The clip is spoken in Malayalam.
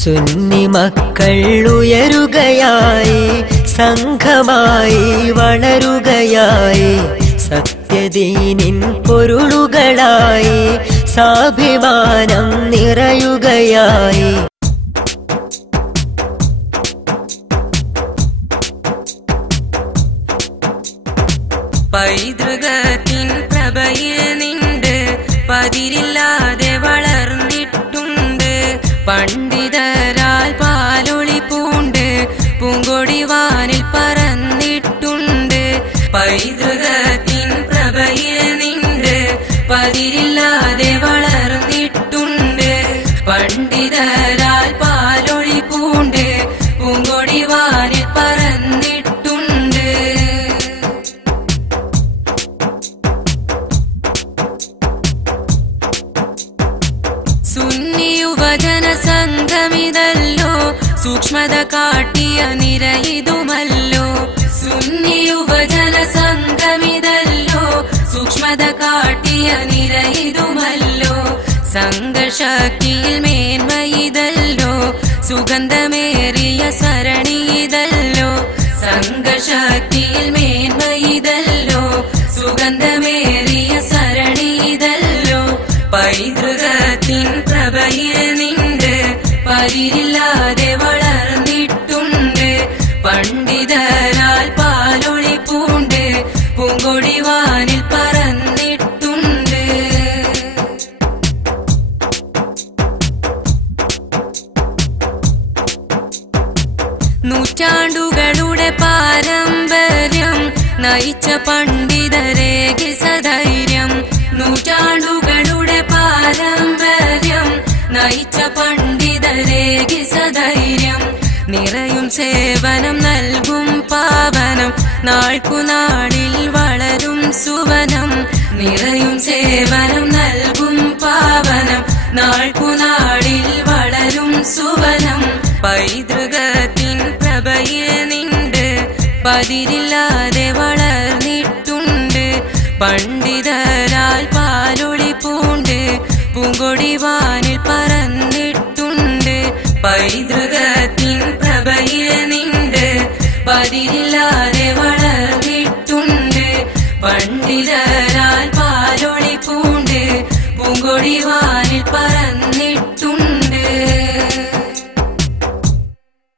സുന്നി മക്കൾ ഉയരുകയായി, സംഘമായി വളരുകയായി, സത്യദീനിൻ പൊരുളുകളായി, സാഭിമാനം നിറയുകയായി. പൈതൃകത്തിൻ പ്രഭയിൽ നിണ്ട് പതിരില്ലാതെ വളർന്നിട്ടുണ്ട്. പണ്ഡിതരാൽ പാലൊളി പൂണ്ട് പൂങ്കൊടി വാനിൽ പറന്നിട്ടുണ്ട്. പൈതൃകത്തിൻ പ്രഭയിൽ നിണ്ട് പതിരില്ലാതെ വളർന്നിട്ടുണ്ട്. പണ്ഡിതരാൽ പാലൊളി പൂണ്ട് പൂങ്കൊടി വാനിൽ പറന്നിട്ടുണ്ട്. സുന്നി യുവജന സംഘമിതല്ലോ സൂക്ഷ്മത കാട്ടിയ നിരയിതുമല്ലോ. സുന്നി യുവജന സംഘമിതല്ലോ സൂക്ഷ്മത കാട്ടിയ നിരയിതുമല്ലോ. സംഘശക്തിയിൽ മേന്മയിതല്ലോ സുഗന്ധമേറിയ സരണിയിതല്ലോ. സംഘശക്തിയിൽ മേന്മയിതല്ലോ സുഗന്ധമേറിയ സരണിയിതല്ലോ. പൈതൃകത്തിൻ പ്രഭയിൽ നിണ്ട് പതിരില്ലാതെ വളർന്നിട്ടുണ്ട്. പണ്ഡിതരാൽ പാലൊളി പൂണ്ട് പൂങ്കൊടി വാനിൽ പറന്നിട്ടുണ്ട്. നൂറ്റാണ്ടുകളുടെ പാരമ്പര്യം നയിച്ച പണ്ഡിതരേകി സധൈര്യം. നൂറ്റാണ്ടുകളുടെ പാരമ്പര്യം നയിച്ച പണ്ഡിതരേകി സധൈര്യം. നിറയും സേവനം നൽകും പാവനം നാൾക്കുനാളിൽ വളരും സുവനം. നിറയും സേവനം നൽകും പാവനം നാൾക്കുനാളിൽ വളരും സുവനം. പൈതൃകത്തിൻ പ്രഭയിൽ നിണ്ട് പതിരില്ലാതെ വളർന്നിട്ടുണ്ട്. പണ്ഡിതരാൽ പാലൊളി പൂണ്ട് പൂങ്കൊടി വാനിൽ പറന്നിട്ടുണ്ട്. പൈതൃക